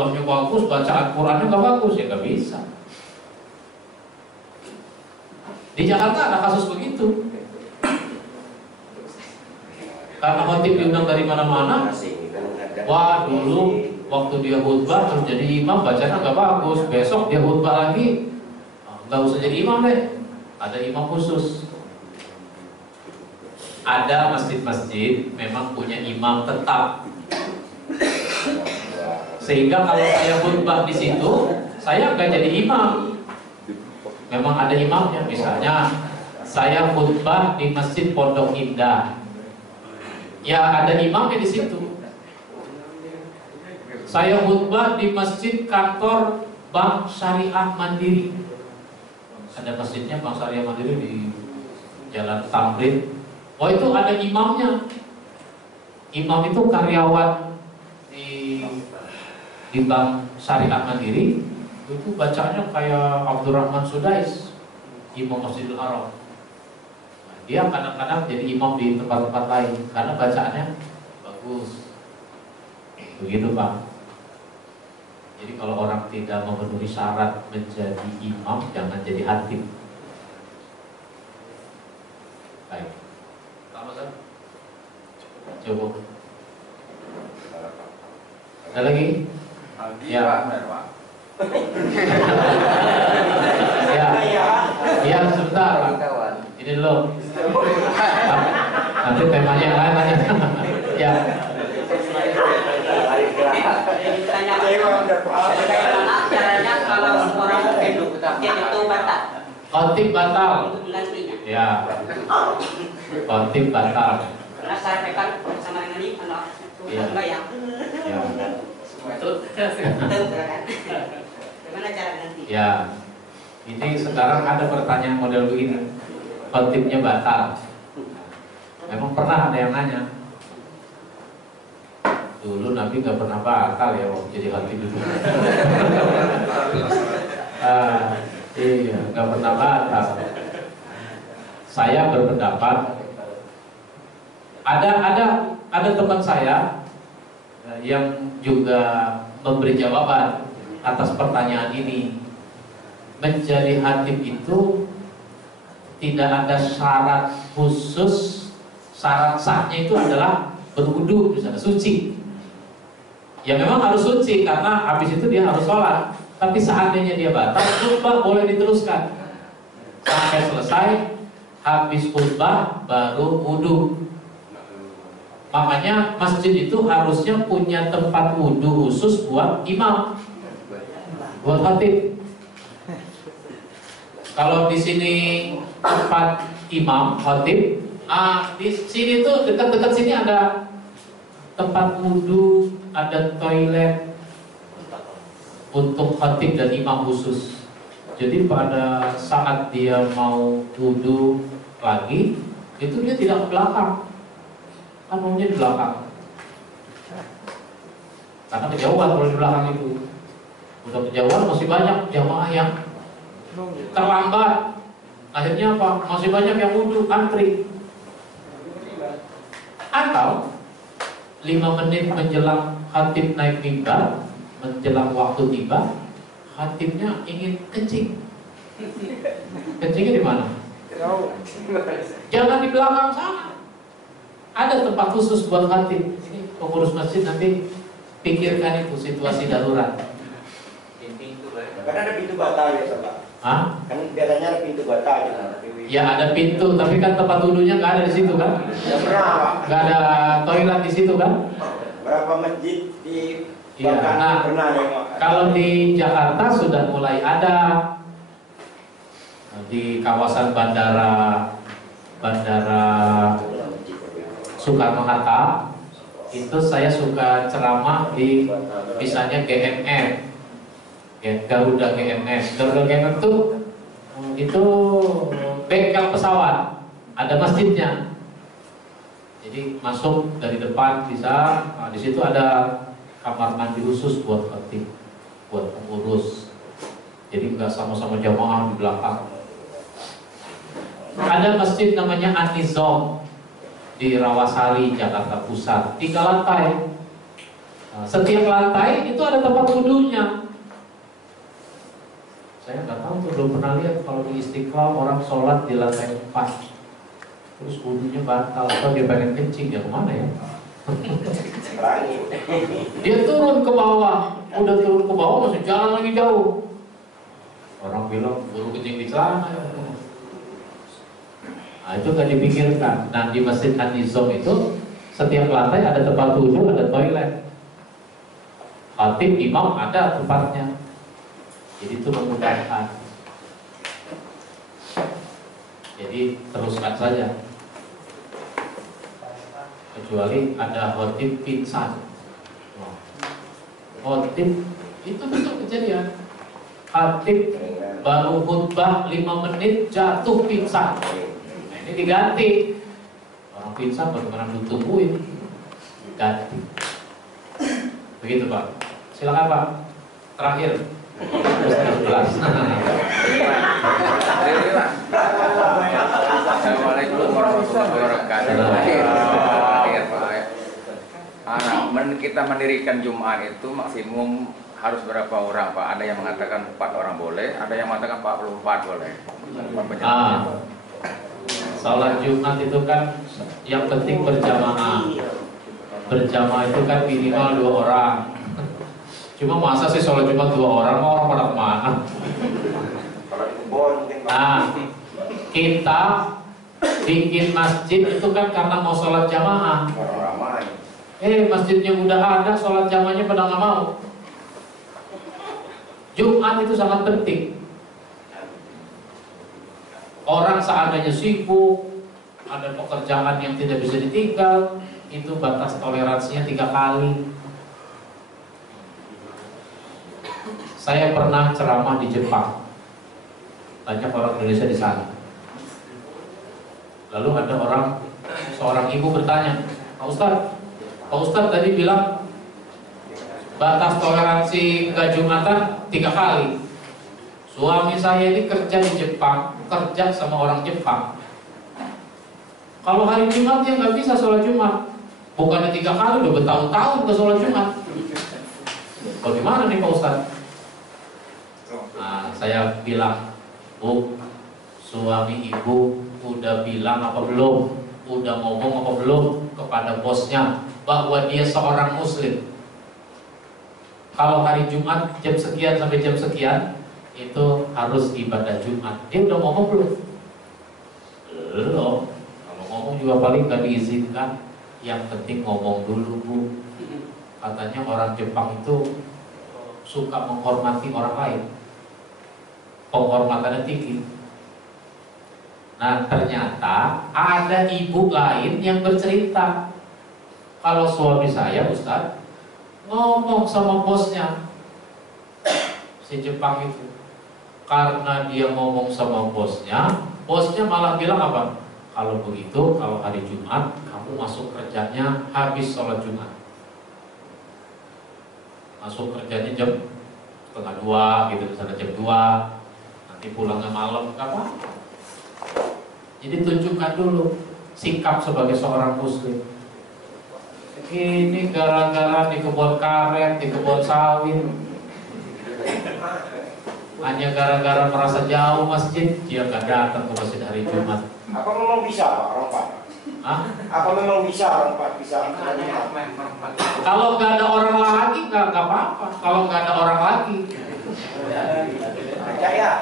khutbahnya bagus, bacaan Qurannya nggak bagus, ya nggak bisa. Di Jakarta ada kasus begitu. Karena khotib diundang dari mana-mana. Wah, dulu waktu dia khutbah terus jadi imam bacanya nggak bagus. Besok dia khutbah lagi, nggak usah jadi imam deh. Ada imam khusus. Ada masjid-masjid memang punya imam tetap. Sehingga kalau saya khutbah di situ, saya nggak jadi imam. Memang ada imamnya. Misalnya saya khutbah di Masjid Pondok Indah, ya ada imamnya di situ. Saya khutbah di masjid kantor Bank Syariah Mandiri. Ada masjidnya Bank Syariah Mandiri di Jalan Tamrin. Oh, itu ada imamnya. Imam itu karyawan di Bank Syariah Mandiri. Itu bacanya kayak Abdurrahman Sudais, Imam Masjidil Haram. Dia kadang-kadang jadi imam di tempat-tempat lain karena bacaannya bagus. Begitu, Pak. Jadi kalau orang tidak memenuhi syarat menjadi imam, jangan jadi khatib. Baik. Sama kan? Coba. Ada lagi? Ya. Ya, sebentar, Pak. Ini dulu. Nanti temanya yang lain aja. Ya. Bagaimana caranya kalau orang itu batal? Khotib batal. Ya. Khotib batal. Karena saya pekan sama dengan ini anak itu enggak ya. Ya. Betul kan? Bagaimana cara ganti? Ya. Ini sekarang ada pertanyaan model begini. Khotibnya batal. Memang pernah ada yang nanya. Dulu Nabi nggak pernah batal ya waktu jadi khatib itu. Iya, nggak pernah batal. Saya berpendapat ada teman saya yang juga memberi jawaban atas pertanyaan ini. Menjadi khatib itu tidak ada syarat khusus. Syarat sahnya itu adalah berwudu, misalnya suci. Ya memang harus suci karena habis itu dia harus sholat. Tapi seandainya dia batal, khutbah boleh diteruskan sampai selesai. Habis khutbah baru wudu. Makanya masjid itu harusnya punya tempat wudu khusus buat imam, buat khatib. Kalau di sini tempat imam khatib, di sini tuh dekat-dekat sini ada tempat wudu, ada toilet untuk khatib dan imam khusus. Jadi pada saat dia mau wudu lagi, itu dia tidak ke belakang, kan maunya di belakang. Karena kejauhan kalau di belakang itu. Udah kejauhan masih banyak jamaah yang terlambat. Akhirnya apa? Masih banyak yang wudu antri. Atau 5 menit menjelang khatib naik mimbar, menjelang waktu tiba, khatibnya ingin kencing. Kencingnya di mana? Jangan di belakang sana. Ada tempat khusus buat khatib. Ini pengurus masjid nanti pikirkan itu situasi darurat. Karena ada pintu batal ya, Pak. Hah? Kan biasanya ada pintu batal gitu. Ya ada pintu, tapi kan tempat wudunya nggak ada di situ kan? Ya pernah, Pak. Nggak ada toilet di situ kan? Berapa masjid di Iya. Nah, pernah ya, Pak. kalau di Jakarta sudah mulai ada di kawasan bandara Soekarno-Hatta. Itu saya suka ceramah di misalnya GMF, Garuda GMF. Garuda GMF itu bengkel pesawat, ada masjidnya. Jadi masuk dari depan bisa, di situ ada kamar mandi khusus buat khatib, buat pengurus. Jadi nggak sama-sama jamaah di belakang. Ada masjid namanya An-Nizam di Rawasari, Jakarta Pusat, 3 lantai. Nah, setiap lantai itu ada tempat wudhunya. Saya nggak tahu tuh, belum pernah lihat kalau di Istiqlal orang sholat di lantai 4 terus wudhunya batal atau dia pengen kencing, ya kemana ya? Dia turun ke bawah, udah turun ke bawah masih jalan lagi jauh. Orang bilang buru kencing di celana. Nah itu nggak dipikirkan. Nah di Masjid An-Nizam itu setiap lantai ada tempat wudhu, ada toilet. Khatib imam ada tempatnya. Jadi itu memudahkan. Jadi teruskan saja. Kecuali ada khotib pingsan. Khotib itu betul kejadian. Khatib baru khutbah 5 menit jatuh pingsan. Nah, ini diganti. Orang pingsan bagaimana ditungguin? Ganti. Begitu Pak. Silakan Pak. Terakhir. Assalamualaikum warahmatullahi wabarakatuh. Kita mendirikan Jumat itu maksimum harus berapa orang Pak? Ada yang mengatakan 4 orang boleh, ada yang mengatakan 44 boleh. Salat Jumat itu kan yang penting berjamaah. Berjamaah itu kan minimal 2 orang. Cuma masa sih sholat Jumat 2 orang, orang pada kemana? Nah, kita bikin masjid itu kan karena mau sholat jamaah. Masjidnya udah ada, sholat jamaahnya pada nggak mau. Jumat itu sangat penting. Orang seandainya sibuk, ada pekerjaan yang tidak bisa ditinggal, itu batas toleransinya 3 kali. Saya pernah ceramah di Jepang, banyak orang Indonesia di sana. Lalu ada seorang ibu bertanya, Pak Ustadz tadi bilang batas toleransi ke Jumatan 3 kali. Suami saya ini kerja di Jepang, kerja sama orang Jepang. Kalau hari Jumat dia nggak bisa sholat Jumat, bukannya 3 kali, udah bertahun-tahun ke sholat Jumat. Bagaimana nih Pak Ustadz? Nah, saya bilang, Bu, suami ibu udah bilang apa belum? Udah ngomong apa belum kepada bosnya bahwa dia seorang muslim? Kalau hari Jumat jam sekian sampai jam sekian itu harus ibadah Jumat. Dia udah ngomong belum? Belum. Kalau ngomong juga paling gak diizinkan. Yang penting ngomong dulu, Bu. Katanya orang Jepang itu suka menghormati orang lain. Penghormatannya tinggi. Nah ternyata ada ibu lain yang bercerita, kalau suami saya Ustadz ngomong sama bosnya, si Jepang itu, karena dia ngomong sama bosnya malah bilang apa? Kalau begitu, kalau hari Jumat kamu masuk kerjanya habis sholat Jumat. Masuk kerjanya jam 1:30 gitu, misalnya jam 2. Nanti pulangnya malam, gak apa-apa. Jadi tunjukkan dulu sikap sebagai seorang muslim. Ini gara-gara di kebun karet, di kebun sawit, hanya gara-gara merasa jauh masjid, dia gak datang ke masjid hari Jumat. Apa memang bisa Pak orang Pak? Hah? Apa memang bisa orang Pak bisa? Kalau nggak ada orang lagi nggak apa-apa. Kalau nggak ada orang lagi, Baca ya?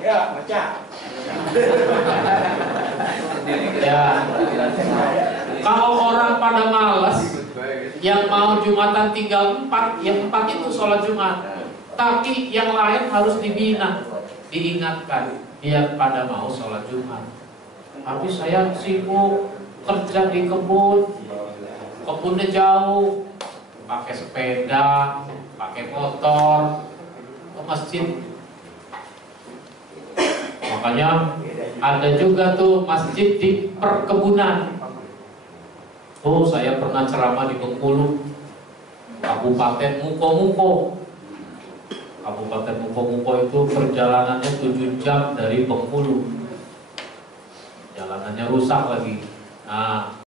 Ya, baca. ya. Kalau orang pada malas, yang mau Jumatan tinggal 4, yang 4 itu sholat Jumat. Tapi yang lain harus dibina, diingatkan, biar pada mau sholat Jumat. Tapi saya sibuk kerja di kebun, kebunnya jauh, pakai sepeda, pakai motor ke masjid. Makanya ada juga tuh masjid di perkebunan. Oh, saya pernah ceramah di Bengkulu, Kabupaten Muko-Muko. Kabupaten Muko-Muko itu perjalanannya 7 jam dari Bengkulu. Jalanannya rusak lagi. Nah,